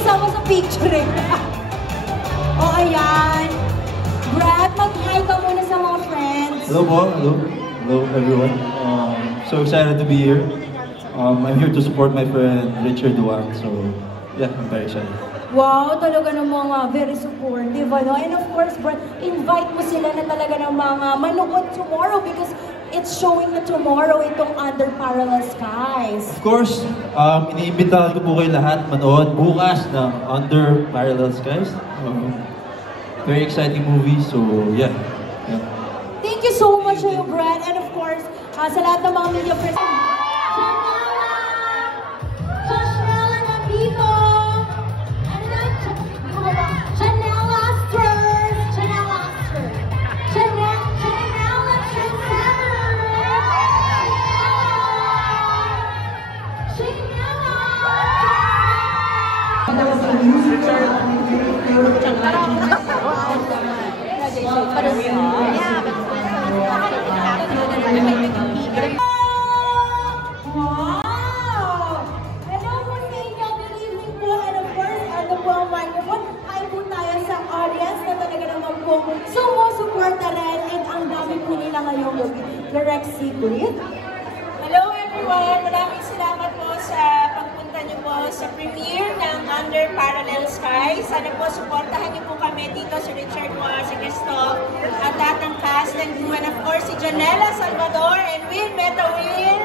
isama sa picture eh. O ayan. Brad, mag-hi ka muna sa mga friends. Hello po, hello everyone. So excited to be here. I'm here to support my friend Richard Duan, so yeah, I'm very excited. Wow, talaga ng mga very supportive, ano? And of course, Brad, invite mo sila na talaga ng mga manood tomorrow because it's showing na tomorrow itong Under Parallel Skies. Of course, iniimbitahan ko po kayo lahat manood bukas ng Under Parallel Skies. Very exciting movie, so yeah. Thank you so much, Brad. And of course, sa lahat ng mga media present. Sumusuporta rin and ang dami po nila ngayong gabi. Direct Secret. Hello everyone! Maraming salamat po sa pagpunta niyo po sa premiere ng Under Parallel Skies. Sana po supportahan niyo po kami dito, si Richard Duan, si Christoph, at lahat ng cast and crew, and of course si Janela Salvador and Will Metawil.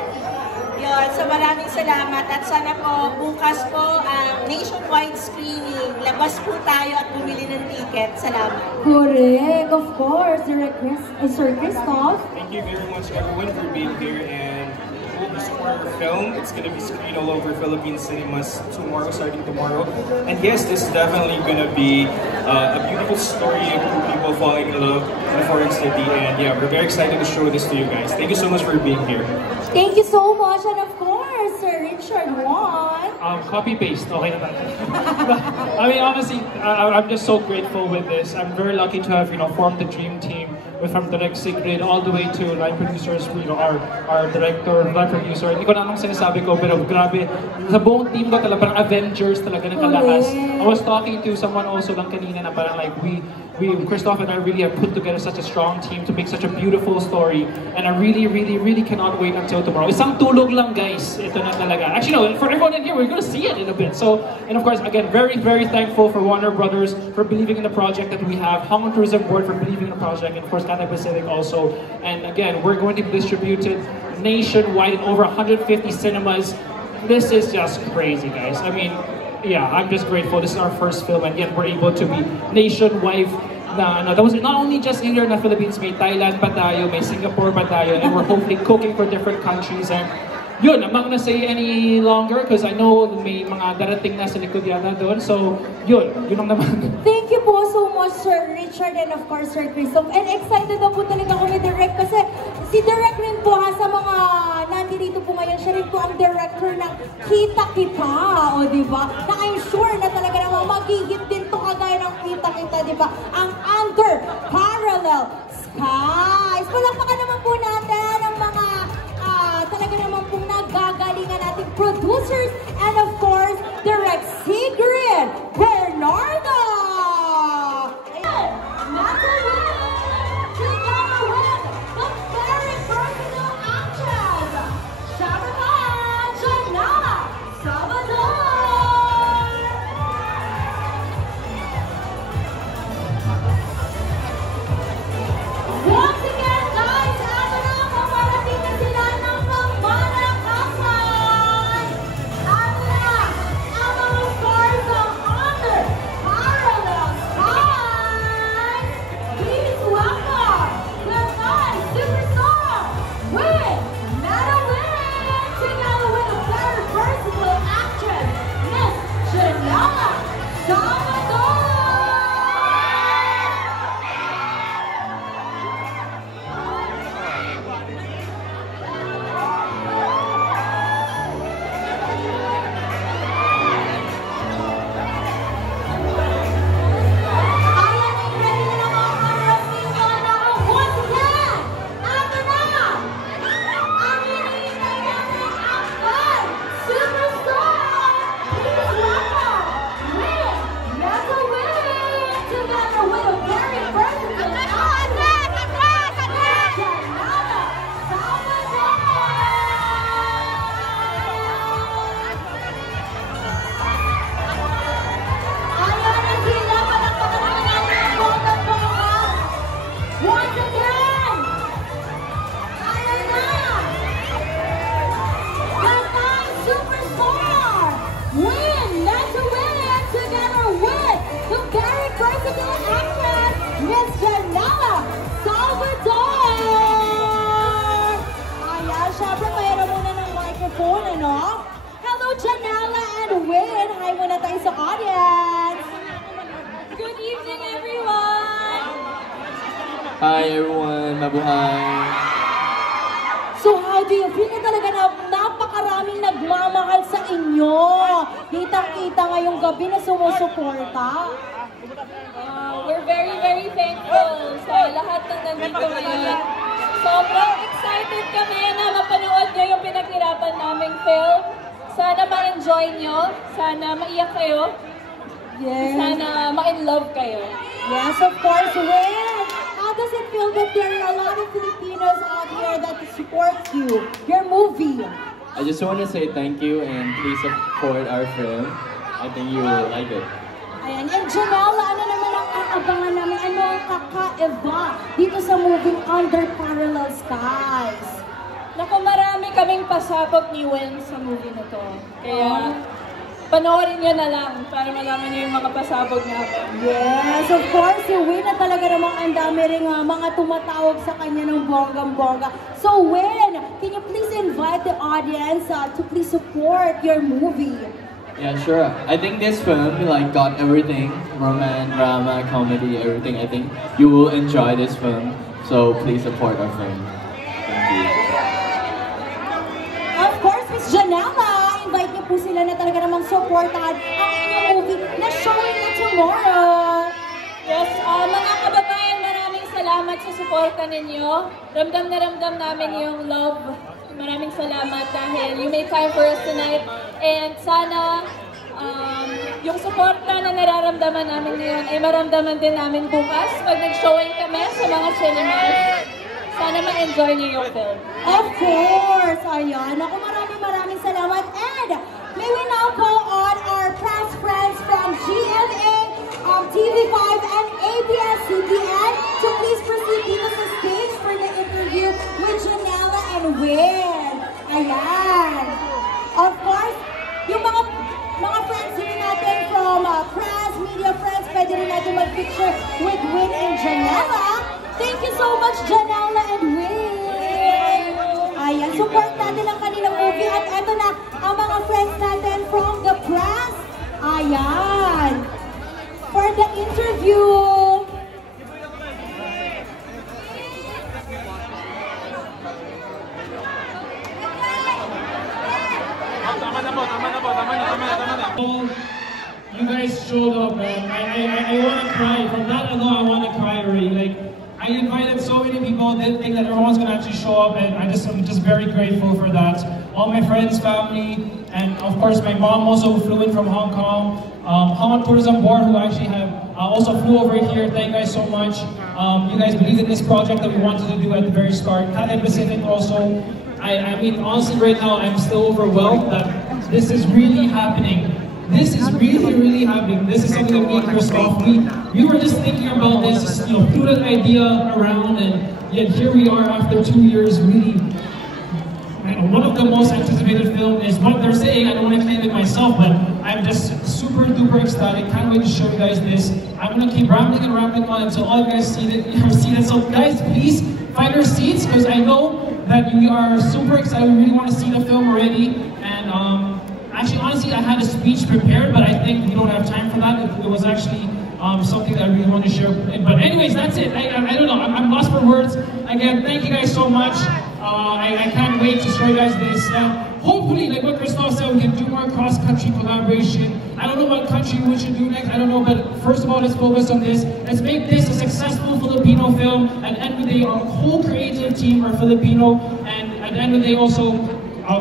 Yun, so maraming salamat at sana po bukas po ang nationwide screening. Labas po tayo at bumili ng ticket. Salamat. Correct, of course. Sir Christoph. Thank you very much everyone for being here and hope you support our film. It's going to be screened all over Philippine cinemas tomorrow, starting tomorrow. And yes, this is definitely going to be a beautiful story of people falling in love in a foreign city. And yeah, we're very excited to show this to you guys. Thank you so much for being here. Thank you so much, and of course, Sir Richard Juan. Copy-paste, okay na tayo. I mean, honestly, I'm just so grateful with this. I'm very lucky to have, formed the dream team from Direct Secret all the way to line producers, our director, line producer. Hindi ko na anong sinasabi ko, pero grabe. Sa buong team ko talaga, parang Avengers talaga ng kalakas. I was talking to someone also lang kanina na parang like, Christoph and I really have put together such a strong team to make such a beautiful story. And I really, really, really cannot wait until tomorrow. Isang tulog lang, guys. Ito na talaga. Actually, no, for everyone in here, we're going to see it in a bit. So, and of course, again, very, very thankful for Warner Brothers for believing in the project that we have. Hong Kong Tourism Board for believing in the project. And of course, Cathay Pacific also. And again, we're going to be distributed nationwide in over 150 cinemas. This is just crazy, guys. I mean, yeah, I'm just grateful. This is our first film, and yet we're able to be nationwide. That was not only just here in the Philippines, may Thailand pa tayo, may Singapore pa tayo, and we're hopefully cooking for different countries. And yun, I'm not gonna say any longer because I know may mga darating na sa likod yata doon. So, yun ang naman. Thank you po so much, Sir Richard, and of course, Sir Christoph. And excited na po talaga kami, Direct, kasi si Direct rin po sa mga nandito po ngayon, siya rin po ang director ng Kita Kita, o diba? Na I'm sure na talaga naman mag-hit din to kagaya ng Kita Kita, diba? Ang Under Parallel Skies. Palakpakan naman po natin ang mga talaga naman pong nagagalingan nating producers and of course, Direct Secret, Bernardo! Ayan, together with the very personal actress, Sharaman Janela Salvador! Once again, guys, ano na, paparating na sila ng Pangmalakasan! Ano na, ang mga stars ng Under Hi everyone, mabuhay. So how do you feel na talaga na napakaraming nagmamahal sa inyo? Kitang-kita ngayong gabi na sumusuporta. We're very, very thankful sa lahat ng nandito ngayon. Sobrang excited kami na mapanood nyo yung pinaghirapan naming film. Sana ma-enjoy nyo. Sana maiyak kayo. Yes. Sana ma-in-love kayo. Yes, of course. Well, how does it feel that there are a lot of Filipinos out here that support you, your movie? I just want to say thank you and please support our film. I think you will like it. Ayan. And Janelle, ano naman ang aabangan namin? Ano ang kakaiba dito sa movie Under Parallel Skies? Naku, marami kaming pasabog ni Wen sa movie na to. Kaya, panoorin nyo na lang para malaman nyo yung mga pasabog namin. Yes, of course. Si Win na talaga namang ang dami rin mga tumatawag sa kanya ng bonggang-bongga. So Win, can you please invite the audience to please support your movie? Yeah, sure. I think this film like got everything, romance, drama, comedy, everything. I think you will enjoy this film. So please support our film. Thank you. Of course, Miss Janela, invite niyo po sila na talaga namang supportahan ang inyong movie na showing na tomorrow. Yes, mga kababayan, maraming salamat sa suporta ninyo. Ramdam na ramdam namin yung love. Maraming salamat dahil you made time for us tonight. And sana yung suporta na nararamdaman namin ngayon ay maramdaman din namin bukas pag nag-showing kami sa mga cinemas. Sana ma-enjoy niyo yung film. Of course! Ayan. Ako maraming salamat. And may we now call on our press friends from GMA, TV5, and ABS-CBN to please proceed dito sa stage for the interview with Janela and Win. Ayan. Of course, yung mga friends din natin from press, media friends, pwede rin natin mag-picture with Win and Janela. Thank you so much, Janela and Win. Ayan, support natin ang kanilang movie. At eto na, ang mga friends natin from the press. Ayan. For the interview. You guys showed up, man. I want to cry. From that alone, I want to cry already. Like, I invited so many people, didn't think that everyone's going to actually show up, and I'm just very grateful for that. All my friends, family, and of course my mom also flew in from Hong Kong. Hong Kong Tourism Board, who actually have also flew over here. Thank you guys so much. You guys believed in this project that we wanted to do at the very start. Cathay Pacific also. I mean, honestly, right now I'm still overwhelmed that this is really happening. This is really happening. This is something that me and Christoph, we were just thinking about this, you know, threw that idea around, and yet here we are after 2 years, really. One of the most anticipated films is what they're saying. I don't want to claim it myself, but I'm just super duper ecstatic. Can't wait to show you guys this. I'm gonna keep rambling and rambling on until all you guys see it. So guys, please find your seats because I know that we are super excited. We really want to see the film already. And actually, honestly, I had a speech prepared, but I think we don't have time for that. It was actually something that I really want to share. But anyways, that's it. I don't know. I'm lost for words. Again, thank you guys so much. I can't wait to show you guys this. Hopefully, like what Christoph said, we can do more cross-country collaboration. I don't know what country we should do next. I don't know, but first of all, let's focus on this. Let's make this a successful Filipino film. At the end of the day, our whole creative team are Filipino. And at the end of the day, also,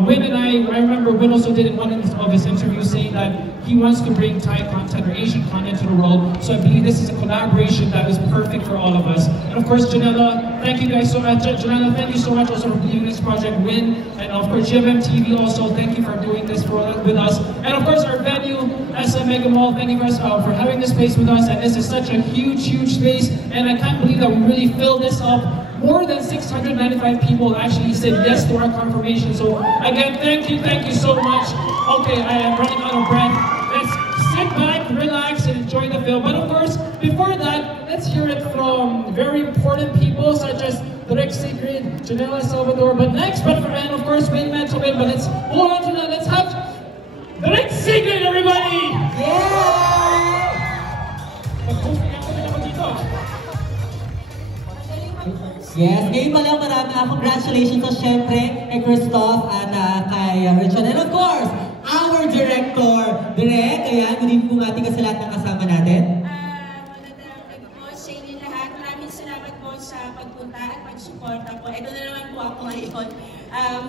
Win and I remember Win also did in one of his interviews saying that he wants to bring Thai content or Asian content to the world. So I believe this is a collaboration that is perfect for all of us. And of course, Janela, thank you guys so much. Janela, thank you so much also for believing this project, Win. And of course, GMM TV also, thank you for doing this with us. And of course, our venue, SM Mega Mall, thank you guys for having this space with us. And this is such a huge space. And I can't believe that we really filled this up. More than 695 people actually said yes to our confirmation. So again, thank you so much. Okay, I am running out of breath. Let's sit back, relax, and enjoy the film. But of course, before that, let's hear it from very important people such as Direk Sigrid, Janela Salvador. But next, and of course, Win Mental Win. But let's hold on to that. Let's have Direk Sigrid, everybody! Yeah! Yes, ngayon pa lang marami congratulations sa syempre kay Christoph at kay Richard. And of course, our director, Direk. Ayan, good evening bumati ka sa lahat ng kasama natin. Magandang gabi po sa inyo lahat. Maraming salamat po sa pagpunta at pagsuporta po. Ito na naman po ako ngayon.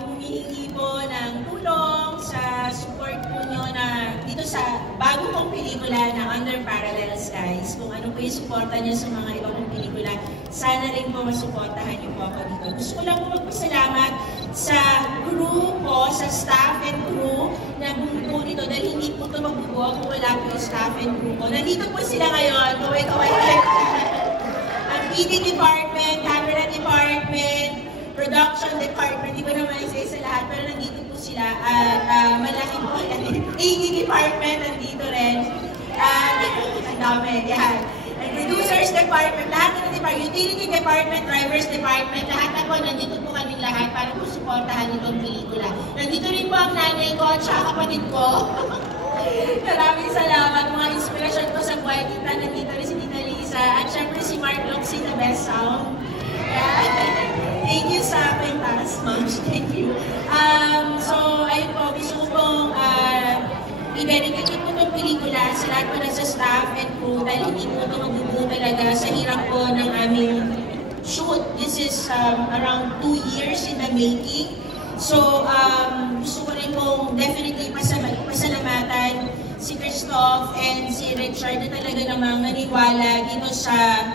Humihingi po ng tulong sa support po nyo na dito sa bago kong pelikula na Under Parallel Skies. Kung ano po yung suporta nyo sa mga iba kong pelikula, sana rin po masuportahan nyo po ako dito. Gusto ko lang po magpasalamat sa crew po, sa staff and crew na bumubuo nito dahil hindi po ito magbubuo kung wala po yung staff and crew ko. Nandito po sila ngayon, kaway-kaway ang PD department, camera department, production department, hindi ko naman isa-isa lahat, pero nandito po sila at malaki po yan. AD department, nandito rin. Ang dami, yan. And producers department, lahat ng department, utility department, drivers department, lahat na po, nandito po kaming lahat para po supportahan itong pelikula. Nandito rin po ang nanay ko at saka kapatid ko. Maraming salamat, mga inspirasyon ko sa buhay. Kita, nandito rin si Tita Lisa at syempre si Mark Loxy, the best sound. Thank you sa Pentas, Moms. Thank you. So, ayun po, gusto ko pong i-dedicate po itong pelikula sa lahat po na sa staff and crew dahil hindi po ito mabubuo talaga sa hirap po ng aming shoot. This is around 2 years in the making. So, gusto ko rin pong definitely pasalamatan si Christoph and si Richard na talaga namang naniwala dito sa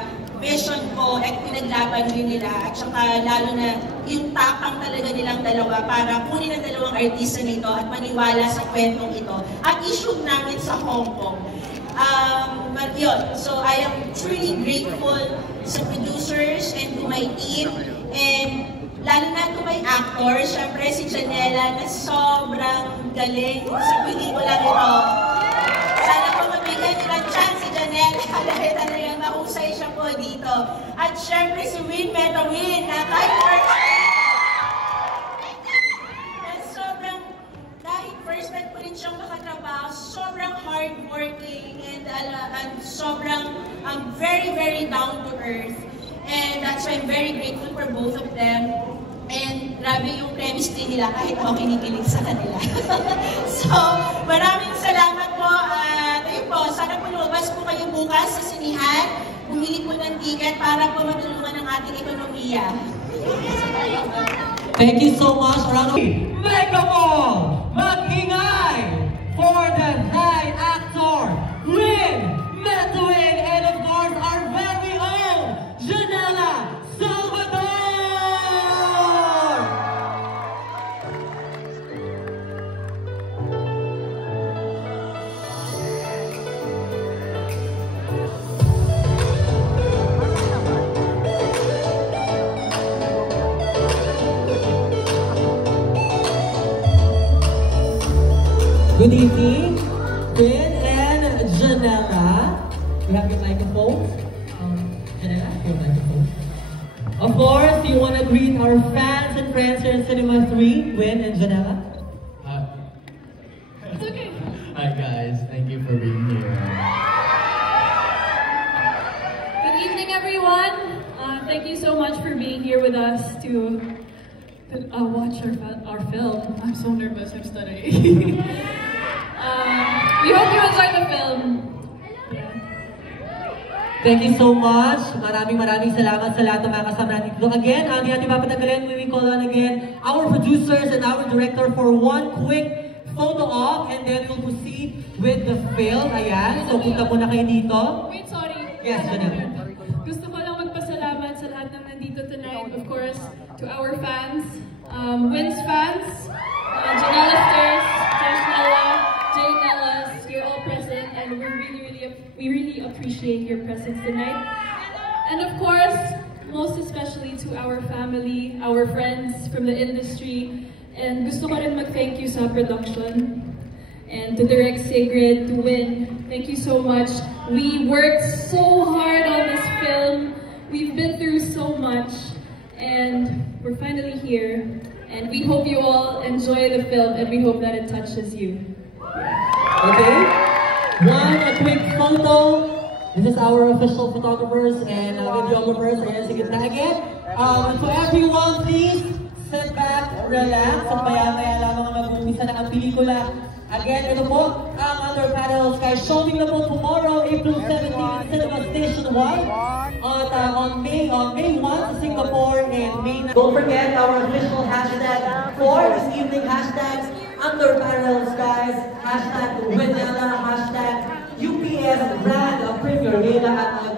vision ko at pinaglaban rin nila at saka lalo na yung tapang talaga nilang dalawa para kunin ang dalawang artista nito at maniwala sa kwentong ito at issue namin sa Hong Kong. Yun. So I am truly grateful sa producers and to my team and lalo na to my actors, syempre si Janela na sobrang galing sa pelikulang ito. Sana po mabigyan nyo ng chance si Janela dahil talagang mahusay siya po dito. At syempre si Win Metawin na kahit first time po rin siyang makatrabaho, sobrang hardworking and sobrang very, very down to earth. And that's why I'm very grateful for both of them. And grabe yung chemistry nila kahit ako kinikilig sa kanila. So, maraming salamat po. Ayun po, sana po lumabas po kayo bukas sa sinihan. Bumili po ng ticket para po matulungan ang ating ekonomiya. Thank you so much. Mega Mall! Mag-ingay for the high actor, Win Metawin, and of course, our very own, Janela Salvador! Good evening, Win and Janela. You have your microphone. Janela, your microphone. Of course, you want to greet our fans and friends here in Cinema 3, Win and Janela. It's okay. Hi guys, thank you for being here. Good evening, everyone. Thank you so much for being here with us to watch our film. I'm so nervous, I'm stuttering. We hope you enjoy the film. Yeah. Thank you so much. Maraming salamat sa lahat ng mga kasama natin dito. Again, hindi natin papatagalin. We will call on again our producers and our director for one quick photo op and then we'll proceed with the film. Ayan. So, punta muna kayo dito. Wait, sorry. Yes, Janela. Gusto ko lang magpasalamat sa lahat ng nandito tonight. Of course, to our fans, Win's fans, Janela Stairs, Josh Nella, Jay Nellas, you're all present and we really appreciate your presence tonight. And of course, most especially to our family, our friends from the industry, and gusto ko rin mag-thank you sa production. And to Direk Sigrid, to Win, thank you so much. We worked so hard on this film. We've been through so much and we're finally here. And we hope you all enjoy the film and we hope that it touches you. Okay? A quick photo This is our official photographers and videographers. Ayan, sige na again. So everyone, please sit back, relax. At maya-maya lamang mag-umpisa na ang pelikula. Again, ito po ang Under Parallel Skies. Showing na po tomorrow, April 17, Cinema Station 1. On May 1 sa Singapore and May 9. Don't forget our official hashtag for this evening. Hashtags Under Parallel Skies, hashtag Winella, hashtag UPS Brand Premier Gala at